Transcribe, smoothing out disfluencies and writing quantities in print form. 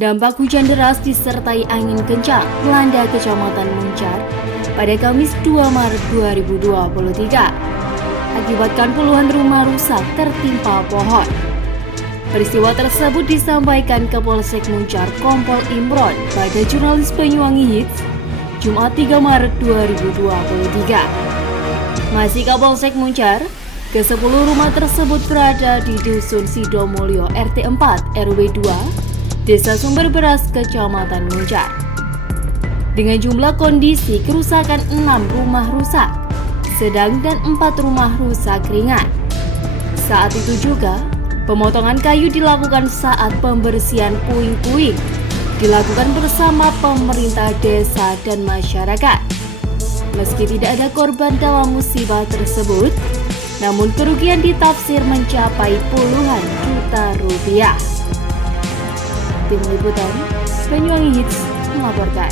Dampak hujan deras disertai angin kencang melanda Kecamatan Muncar pada Kamis 2 Maret 2023. Akibatkan puluhan rumah rusak tertimpa pohon. Peristiwa tersebut disampaikan ke Polsek Muncar Kompol Imron pada jurnalis Banyuwangi Hits, Jumat 3 Maret 2023. Masih Kapolsek Muncar, ke-10 rumah tersebut berada di Dusun Sidomulyo RT 4 RW 2, Desa Sumber Beras, Kecamatan Muncar. Dengan jumlah kondisi kerusakan 6 rumah rusak, sedang dan 4 rumah rusak ringan. Saat itu juga, pemotongan kayu dilakukan saat pembersihan puing-puing dilakukan bersama pemerintah desa dan masyarakat. Meski tidak ada korban dalam musibah tersebut, namun kerugian ditafsir mencapai puluhan juta rupiah. Tim Liputan Banyuwangi Hits melaporkan.